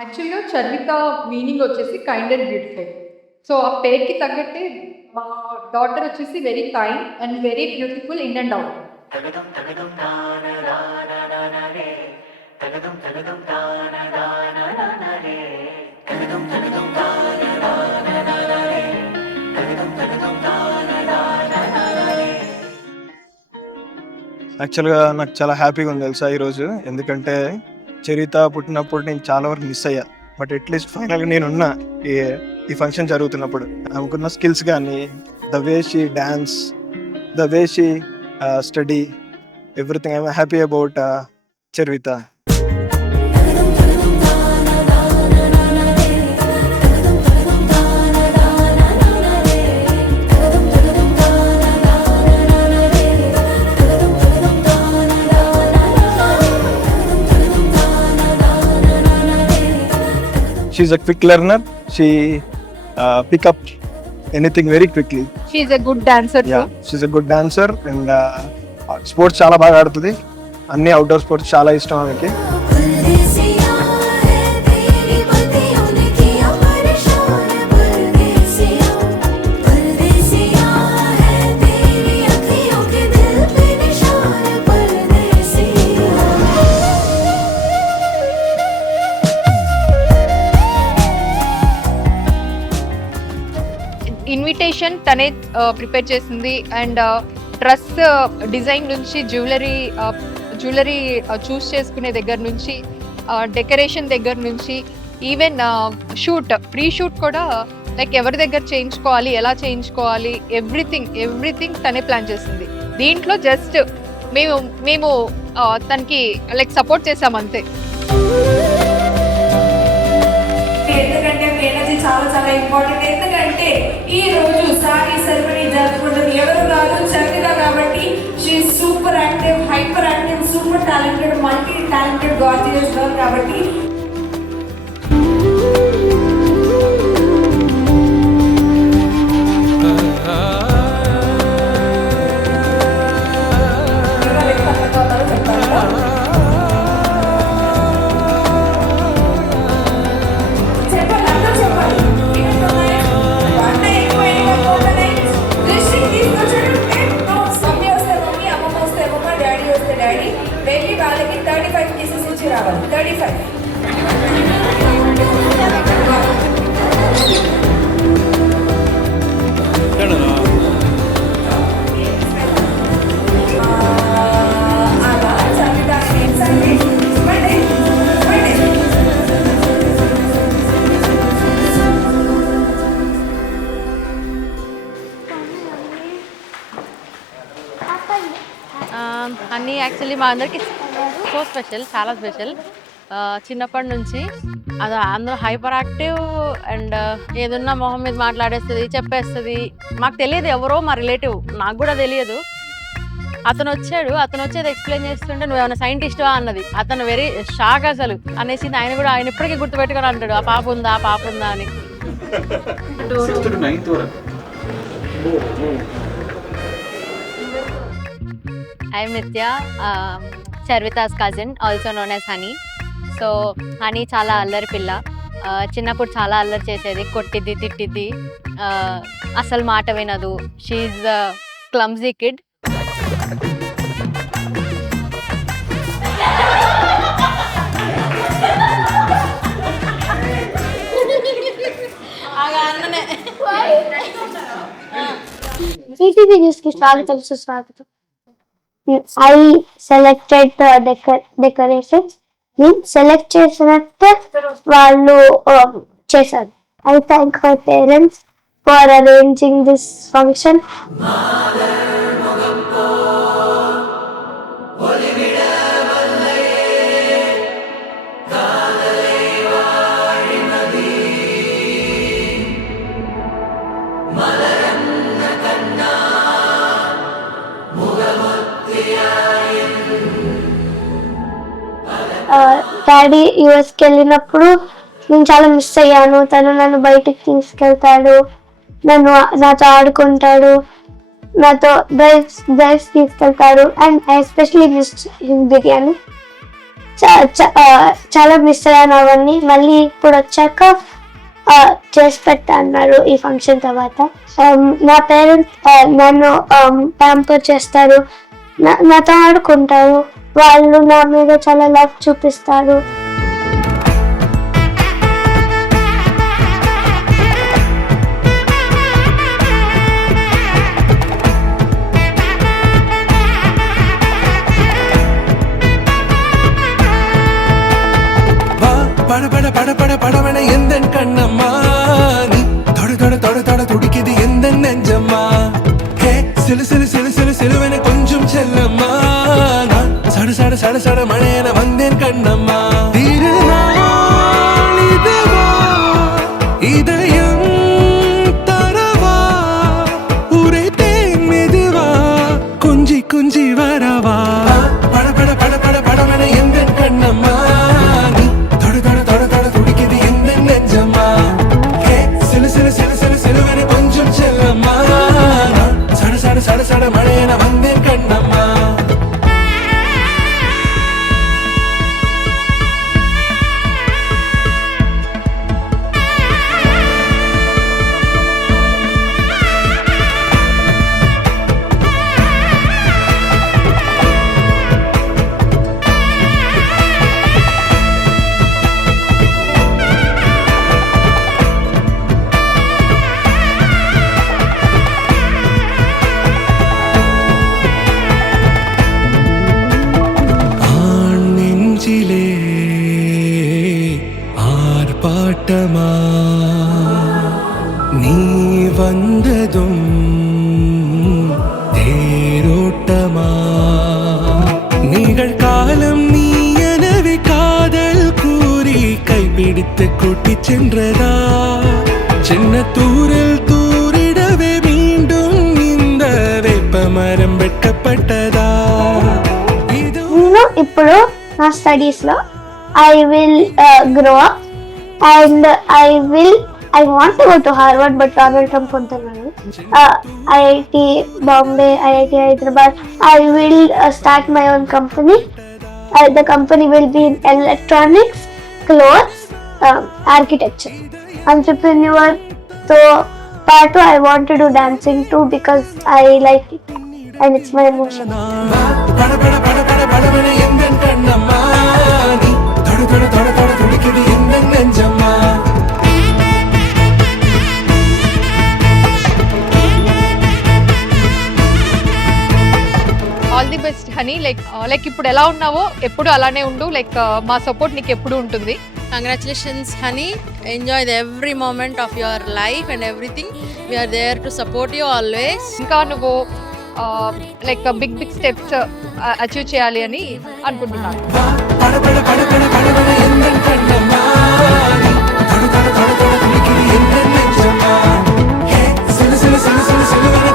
యాక్చువల్‌గా చర్విత మీనింగ్ వచ్చేసి kind and beautiful. So, ఆ పేరుకి తగ్గట్టే మా డాటర్ వచ్చేసి very kind and very beautiful in and out. యాక్చువల్‌గా నాకు చాలా హ్యాపీగా ఉంది తెలుసా ఈరోజు. ఎందుకంటే చరిత పుట్టినప్పుడు నేను చాలా వరకు మిస్ అయ్యా. బట్ అట్‌లీస్ట్ ఫైనల్‌గా నేనున్నా ఈ ఈ ఫంక్షన్ జరుగుతున్నప్పుడు. ఆమెకున్న స్కిల్స్ గానీ, the way she dance, the way she study, everything I'm happy about Charitha. She's a quick learner. She pick up anything very quickly. She is a good dancer two. Yeah, she's a good dancer and sports చాలా బాగా ఆడుతుంది. అన్ని outdoor sports చాలా ఇష్టం ఆమెకి. ఇన్విటేషన్ తనే ప్రిపేర్ చేసింది and dress design నుంచి జ్యువెలరీ చూస్ చేసుకునే దగ్గర నుంచి డెకరేషన్ దగ్గర నుంచి ఈవెన్ ప్రీ షూట్ కూడా లైక్ ఎవరి దగ్గర చేయించుకోవాలి, ఎలా చేయించుకోవాలి, ఎవ్రీథింగ్ తనే ప్లాన్ చేసింది. దీంట్లో జస్ట్ మేము తనకి లైక్ సపోర్ట్ చేసాం అంతే. ఎందుకంటే మీ ఎనర్జీ చాలా చాలా ఇంపార్టెంట్. ఎందుకంటే ఈ రోజు సారీ సెరమనీ జరుపుకుంటుంది ఎవరు కాదు, చరిత. కాబట్టి she super active, hyper active, super talented, multi talented, gorgeous girl. కాబట్టి వెళ్ళి వాళ్ళకి 35 పీసెస్ ఇచ్చి రావాలి. 35 అలా సంవిధానం అన్నీ యాక్చువల్లీ మా అందరికి సో స్పెషల్, చాలా స్పెషల్. చిన్నప్పటి నుంచి అది అందరూ హైపర్ యాక్టివ్ అండ్ ఏదన్నా మొహం మీద మాట్లాడేస్తుంది, చెప్పేస్తుంది. మాకు తెలియదు ఎవరో మా రిలేటివ్, నాకు కూడా తెలియదు. అతను వచ్చేది ఎక్స్ప్లెయిన్ చేస్తుంటే నువ్వేమైనా సైంటిస్టా అన్నది. అతను వెరీ షాక్ అసలు అనేసి ఆయన ఇప్పటికీ గుర్తుపెట్టుకొని అంటాడు ఆ పాప ఉందా అని. I'm Nitya, Charvita's cousin, also known as Honey. So honey చాలా అల్లరి పిల్ల. చిన్నప్పుడు చాలా అల్లరి చేసేది, కొట్టిద్ది, తిట్టిద్ది, అసలు మాట వినదు. She clumsy kid. ETV news కి స్వాగతం. I selected the decorations. నేను సెలెక్ట్ చేసినట్టే వాళ్ళు చేశారు. I thank my parents for arranging this function. Daddy యూఎస్కి వెళ్ళినప్పుడు నేను చాలా మిస్ అయ్యాను. తను నన్ను బయటికి తీసుకెళ్తాడు, నాతో ఆడుకుంటాడు, నాతో డ్రైవ్స్ తీసుకెళ్తాడు. And I especially miss biryani. చాలా మిస్ అయ్యాను అవన్నీ. మళ్ళీ ఇప్పుడు వచ్చాక చేసి పెట్టా అన్నారు ఈ ఫంక్షన్ తర్వాత. నా పేరెంట్స్ నన్ను ప్యాంపర్ చేస్తారు, నాతో ఆడుకుంటారు, వాళ్ళు నా మీద చాలా లవ్ చూపిస్తారు. பட பட பட பட படவன எந்த கண்ணம்மா நீ தொட தொட தொட தொட துடிக்குது எந்த நெஞ்சம்மா ஹே சிலு சிலு சிலு சிலு சிலுவன கொஞ்சம் செல்லம்மா நான் சட சட சட சட மழையன வந்தேன் கண்ணம்மா திருநாள் இதுவா இதயம் தரவா உரைத்தேன் மெதுவா கொஞ்சி கொஞ்சி வரவா பட பட பட பட படவன எந்த கண்ணம்மா சட சட மழையன வந்தேன் கண்ணம்மா. ஆர்ப்பாட்டமா நீ வந்ததும் தேரோட்டமா நிகழ்காலம் நீ எனவே காதல் கூறி கைப்பிடித்து கூட்டி சென்றதா சின்ன தூரில் தூரிடவே மீண்டும் இந்த வேப்பமரம் வெட்கப்பட்டதா ఇప్పుడు నా స్టడీస్ లో I will grow up and I want to go to Harvard, but Donald Trump pontunnadu. IIT Bombay, IIT Hyderabad. I will start my own company. The company will be in electronics, clothes, architecture. Entrepreneur. So part two, I want to do dancing too because I like it and it's my emotion. All the best honey. Like ఇప్పుడు ఎలా ఉన్నావో ఎప్పుడు అలానే ఉండు. లైక్ మా సపోర్ట్ నీకు ఎప్పుడు ఉంటుంది. Congratulations honey, enjoy the every moment of your life and everything. We are there to support you always. ఇంకా నువ్వు లైక్ బిగ్ స్టెప్స్ అచీవ్ చేయాలి అని అనుకుంటున్నాను. సిలు సిలు సిలు సిలు సిలు